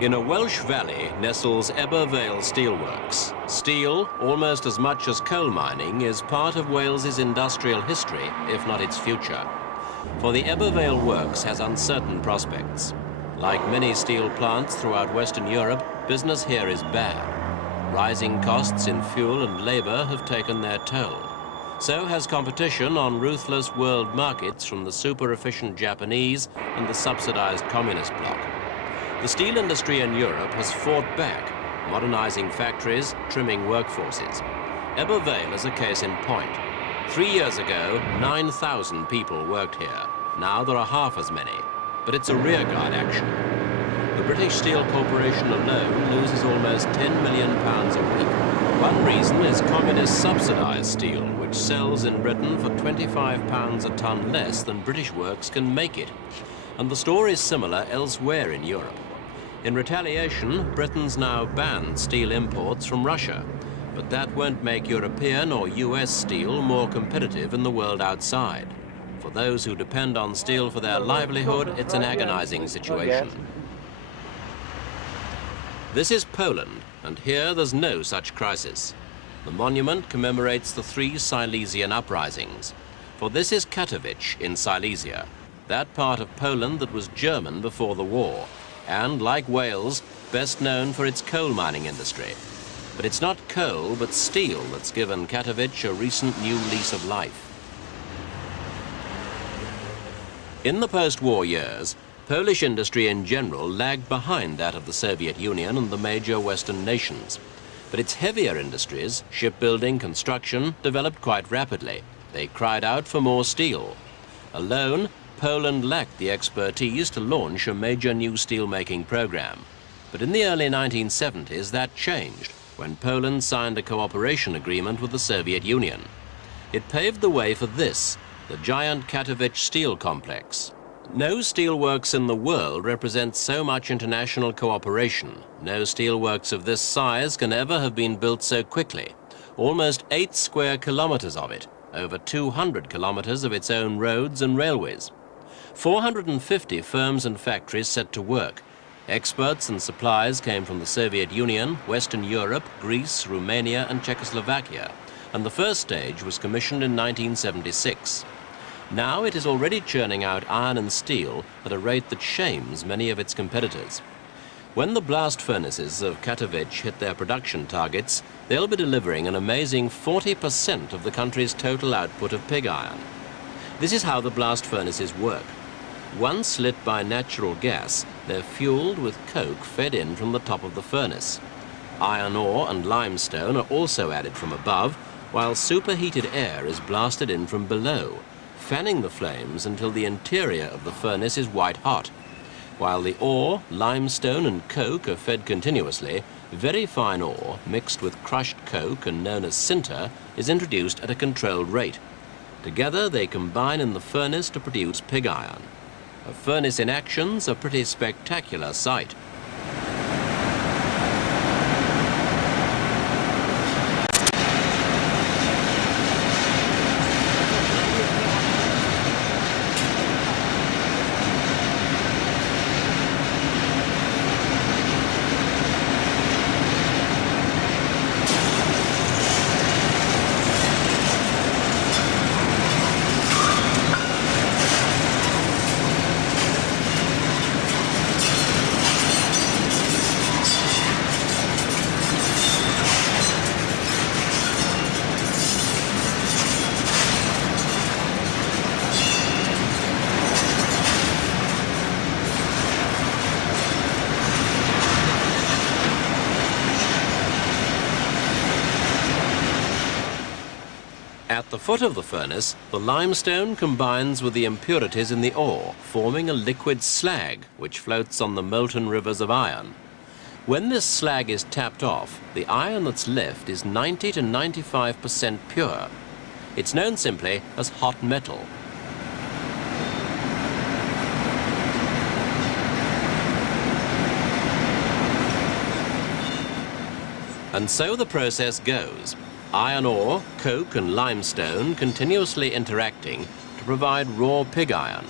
In a Welsh valley nestles Vale Steelworks. Steel, almost as much as coal mining, is part of Wales's industrial history, if not its future. For the Vale Works has uncertain prospects. Like many steel plants throughout Western Europe, business here is bad. Rising costs in fuel and labor have taken their toll. So has competition on ruthless world markets from the super-efficient Japanese and the subsidized communist bloc. The steel industry in Europe has fought back, modernizing factories, trimming workforces. Vale is a case in point. 3 years ago, 9,000 people worked here. Now there are half as many, but it's a rearguard action. The British Steel Corporation alone loses almost £10 million a week. One reason is communist subsidised steel, which sells in Britain for £25 a tonne less than British works can make it. And the story is similar elsewhere in Europe. In retaliation, Britain's now banned steel imports from Russia, but that won't make European or US steel more competitive in the world outside. For those who depend on steel for their livelihood, it's an agonizing situation. This is Poland, and here there's no such crisis. The monument commemorates the 3 Silesian uprisings. For this is Katowice in Silesia, that part of Poland that was German before the war, and, like Wales, best known for its coal mining industry. But it's not coal, but steel that's given Katowice a recent new lease of life. In the post-war years, Polish industry in general lagged behind that of the Soviet Union and the major Western nations. But its heavier industries, shipbuilding, construction, developed quite rapidly. They cried out for more steel. Alone, Poland lacked the expertise to launch a major new steelmaking program. But in the early 1970s, that changed when Poland signed a cooperation agreement with the Soviet Union. It paved the way for this, the giant Katowice steel complex. No steelworks in the world represent so much international cooperation. No steelworks of this size can ever have been built so quickly. Almost 8 square kilometers of it, over 200 kilometers of its own roads and railways. 450 firms and factories set to work. Experts and supplies came from the Soviet Union, Western Europe, Greece, Romania and Czechoslovakia, and the first stage was commissioned in 1976. Now it is already churning out iron and steel at a rate that shames many of its competitors. When the blast furnaces of Katowice hit their production targets, they'll be delivering an amazing 40% of the country's total output of pig iron. This is how the blast furnaces work. Once lit by natural gas, they're fueled with coke fed in from the top of the furnace. Iron ore and limestone are also added from above, while superheated air is blasted in from below, fanning the flames until the interior of the furnace is white hot. While the ore, limestone and coke are fed continuously, very fine ore, mixed with crushed coke and known as sinter, is introduced at a controlled rate. Together they combine in the furnace to produce pig iron. A furnace in action's a pretty spectacular sight. At the foot of the furnace, the limestone combines with the impurities in the ore, forming a liquid slag which floats on the molten rivers of iron. When this slag is tapped off, the iron that's left is 90 to 95% pure. It's known simply as hot metal. And so the process goes. Iron ore, coke and limestone continuously interacting to provide raw pig iron.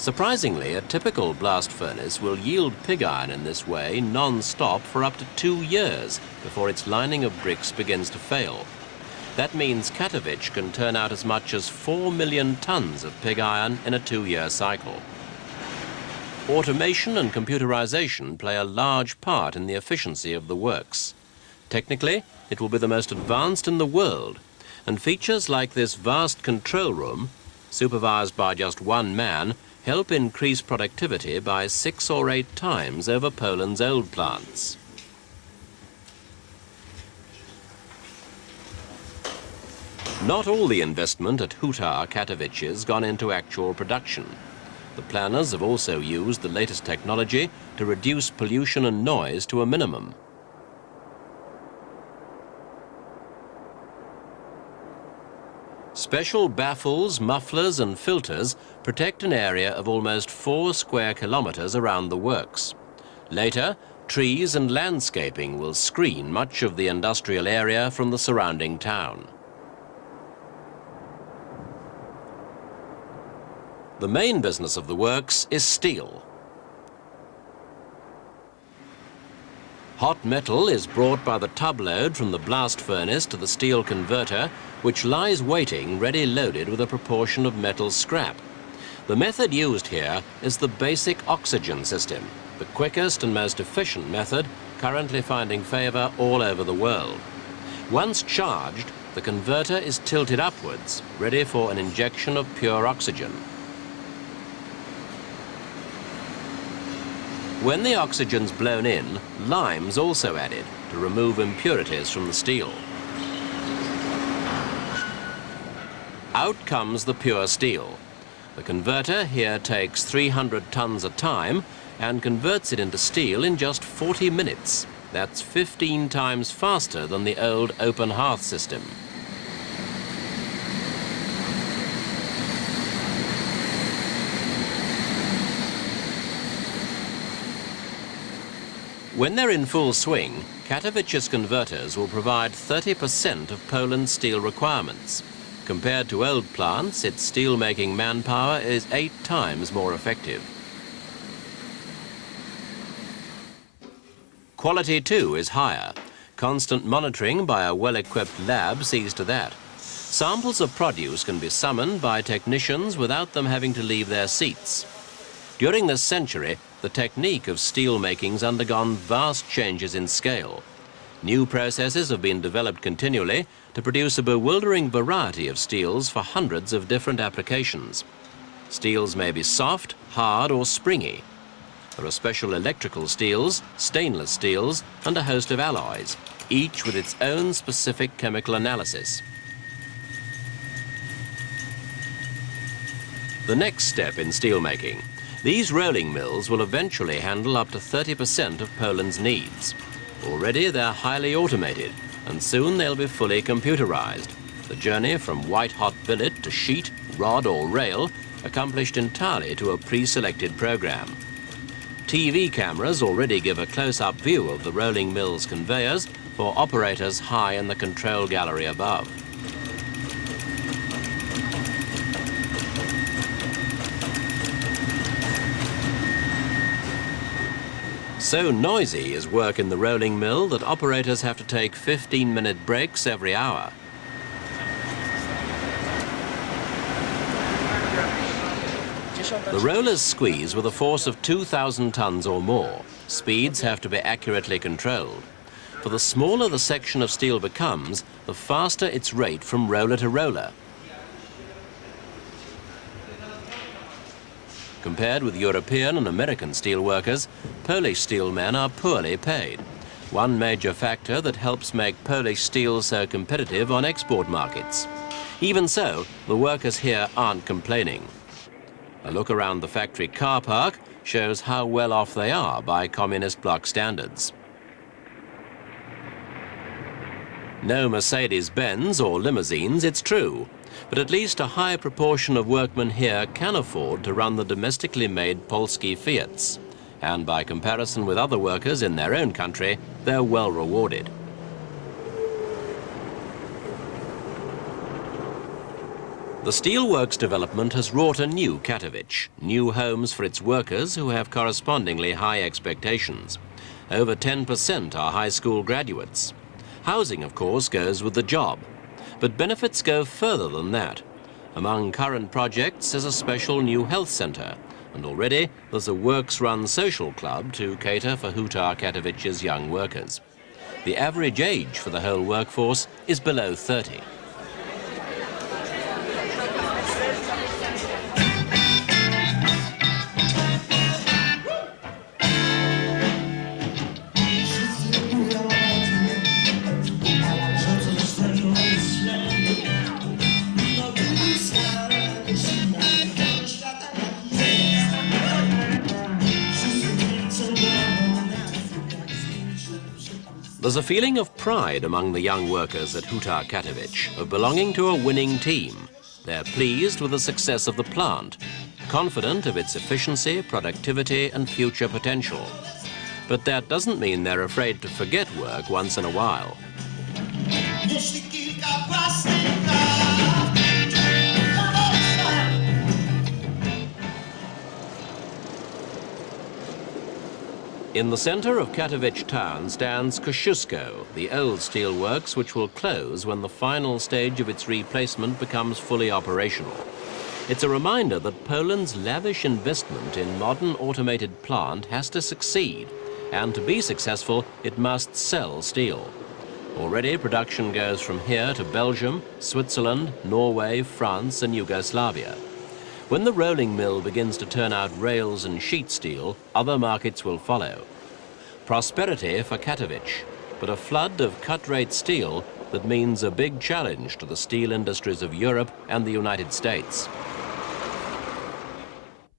Surprisingly, a typical blast furnace will yield pig iron in this way non-stop for up to 2 years before its lining of bricks begins to fail. That means Katowice can turn out as much as 4 million tons of pig iron in a 2-year cycle. Automation and computerization play a large part in the efficiency of the works. Technically, it will be the most advanced in the world, and features like this vast control room, supervised by just one man, help increase productivity by 6 or 8 times over Poland's old plants. Not all the investment at Huta Katowice has gone into actual production. The planners have also used the latest technology to reduce pollution and noise to a minimum. Special baffles, mufflers and filters protect an area of almost 4 square kilometers around the works. Later, trees and landscaping will screen much of the industrial area from the surrounding town. The main business of the works is steel. Hot metal is brought by the tub load from the blast furnace to the steel converter, which lies waiting ready loaded with a proportion of metal scrap. The method used here is the basic oxygen system, the quickest and most efficient method currently finding favor all over the world. Once charged, the converter is tilted upwards, ready for an injection of pure oxygen. When the oxygen's blown in, lime's also added to remove impurities from the steel. Out comes the pure steel. The converter here takes 300 tons a time and converts it into steel in just 40 minutes. That's 15 times faster than the old open hearth system. When they're in full swing, Katowice's converters will provide 30% of Poland's steel requirements. Compared to old plants, its steel-making manpower is 8 times more effective. Quality, too, is higher. Constant monitoring by a well-equipped lab sees to that. Samples of produce can be summoned by technicians without them having to leave their seats. During this century, the technique of steel making's undergone vast changes in scale. New processes have been developed continually to produce a bewildering variety of steels for hundreds of different applications. Steels may be soft, hard or springy. There are special electrical steels, stainless steels and a host of alloys, each with its own specific chemical analysis. The next step in steelmaking. These rolling mills will eventually handle up to 30% of Poland's needs. Already they're highly automated, and soon they'll be fully computerized. The journey from white-hot billet to sheet, rod or rail accomplished entirely to a pre-selected program. TV cameras already give a close-up view of the rolling mill's conveyors for operators high in the control gallery above. So noisy is work in the rolling mill that operators have to take 15-minute breaks every hour. The rollers squeeze with a force of 2,000 tons or more. Speeds have to be accurately controlled. For the smaller the section of steel becomes, the faster its rate from roller to roller. Compared with European and American steelworkers, Polish steelmen are poorly paid. One major factor that helps make Polish steel so competitive on export markets. Even so, the workers here aren't complaining. A look around the factory car park shows how well off they are by communist bloc standards. No Mercedes-Benz or limousines, it's true. But at least a high proportion of workmen here can afford to run the domestically made Polski Fiats. And by comparison with other workers in their own country, they're well rewarded. The Steelworks development has wrought a new Katowice, new homes for its workers who have correspondingly high expectations. Over 10% are high school graduates. Housing, of course, goes with the job. But benefits go further than that. Among current projects is a special new health centre, and already there's a works-run social club to cater for Huta Katowice's young workers. The average age for the whole workforce is below 30. There's a feeling of pride among the young workers at Huta Katowice of belonging to a winning team. They're pleased with the success of the plant, confident of its efficiency, productivity and future potential. But that doesn't mean they're afraid to forget work once in a while. In the centre of Katowice town stands Kosciuszko, the old steelworks which will close when the final stage of its replacement becomes fully operational. It's a reminder that Poland's lavish investment in modern automated plant has to succeed, and to be successful it must sell steel. Already production goes from here to Belgium, Switzerland, Norway, France and Yugoslavia. When the rolling mill begins to turn out rails and sheet steel, other markets will follow. Prosperity for Katowice, but a flood of cut-rate steel that means a big challenge to the steel industries of Europe and the United States.